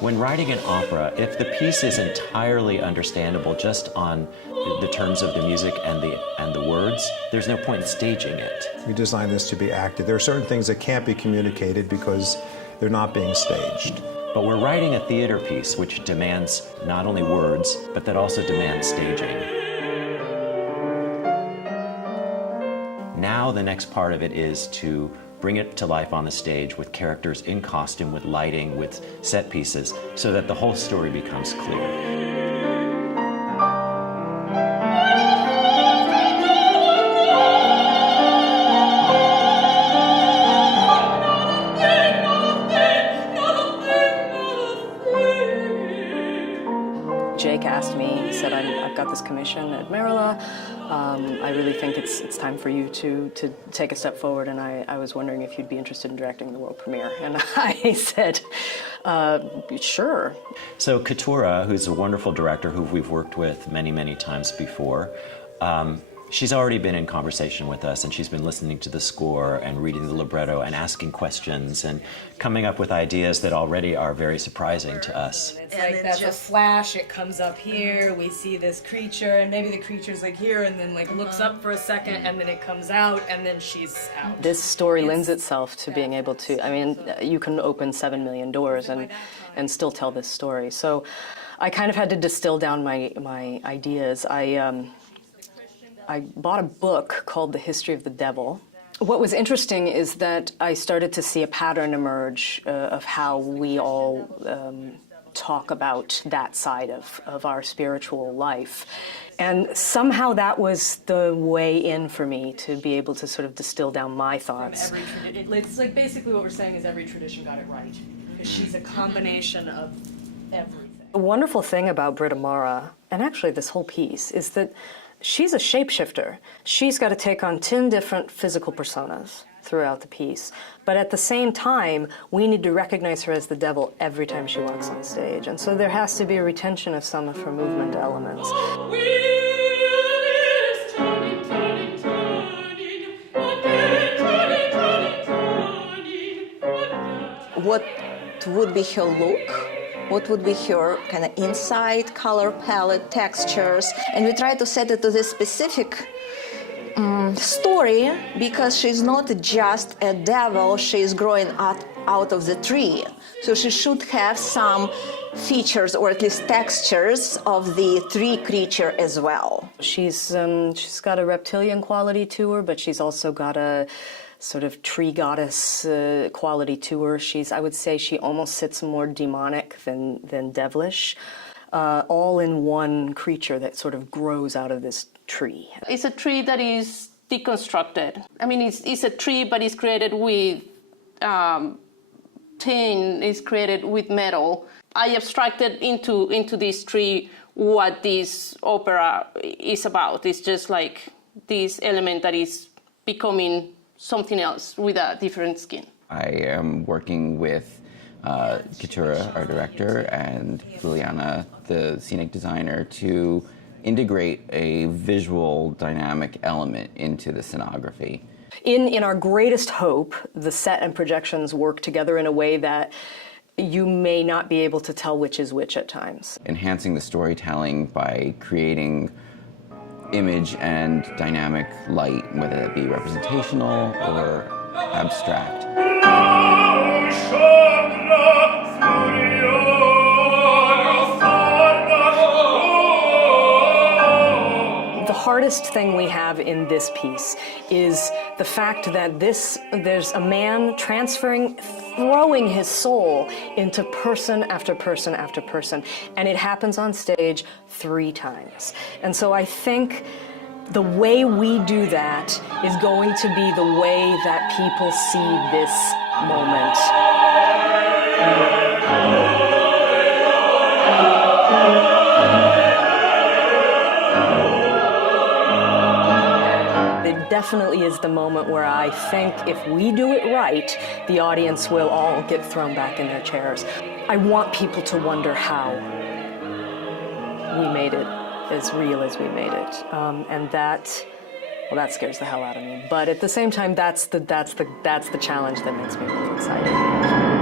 When writing an opera, if the piece is entirely understandable just on the terms of the music and the words, there's no point in staging it. We designed this to be acted. There are certain things that can't be communicated because they're not being staged. But we're writing a theater piece which demands not only words, but that also demands staging. Now the next part of it is to bring it to life on the stage with characters in costume, with lighting, with set pieces, so that the whole story becomes clear. Jake asked me, he said, I've got this commission at Merola. I really think it's time for you to take a step forward, and I was wondering if you'd be interested in directing the world premiere. And I said, sure. So Keturah, who's a wonderful director who we've worked with many, many times before, she's already been in conversation with us, and she's been listening to the score and reading the libretto and asking questions and coming up with ideas that already are very surprising to us. It's like that's a flash, it comes up here, we see this creature, and maybe the creature's like here, and then like looks up for a second, and then it comes out, and then she's out. This story lends itself to being able to, I mean, you can open 7 million doors and still tell this story. So I kind of had to distill down my ideas. I bought a book called The History of the Devil. What was interesting is that I started to see a pattern emerge of how we all talk about that side of our spiritual life. And somehow that was the way in for me to be able to sort of distill down my thoughts. It's like basically what we're saying is every tradition got it right. Because she's a combination of everything. The wonderful thing about Britta Mara, and actually this whole piece, is that she's a shapeshifter. She's got to take on 10 different physical personas throughout the piece. But at the same time, we need to recognize her as the devil every time she walks on stage. And so there has to be a retention of some of her movement elements. What would be her look? What would be her kind of inside, color palette, textures, and we try to set it to this specific story because she's not just a devil, she's growing out of the tree. So she should have some features or at least textures of the tree creature as well. She's got a reptilian quality to her, but she's also got a sort of tree goddess quality to her. I would say she almost sits more demonic than devilish, all in one creature that sort of grows out of this tree. It's a tree that is deconstructed. I mean, it's a tree, but it's created with tin, it's created with metal. I abstracted into this tree what this opera is about. It's just like this element that is becoming something else with a different skin. I am working with Keturah, our director, and Liliana, the scenic designer, to integrate a visual dynamic element into the scenography. In our greatest hope, the set and projections work together in a way that you may not be able to tell which is which at times. Enhancing the storytelling by creating image and dynamic light, whether that be representational or abstract. The hardest thing we have in this piece is the fact that there's a man throwing his soul into person after person after person, and it happens on stage 3 times. And so I think the way we do that is going to be the way that people see this moment. It definitely is the moment where I think if we do it right, the audience will all get thrown back in their chairs. I want people to wonder how. we made it as real as we made it, and that scares the hell out of me. But at the same time, that's the challenge that makes me really excited.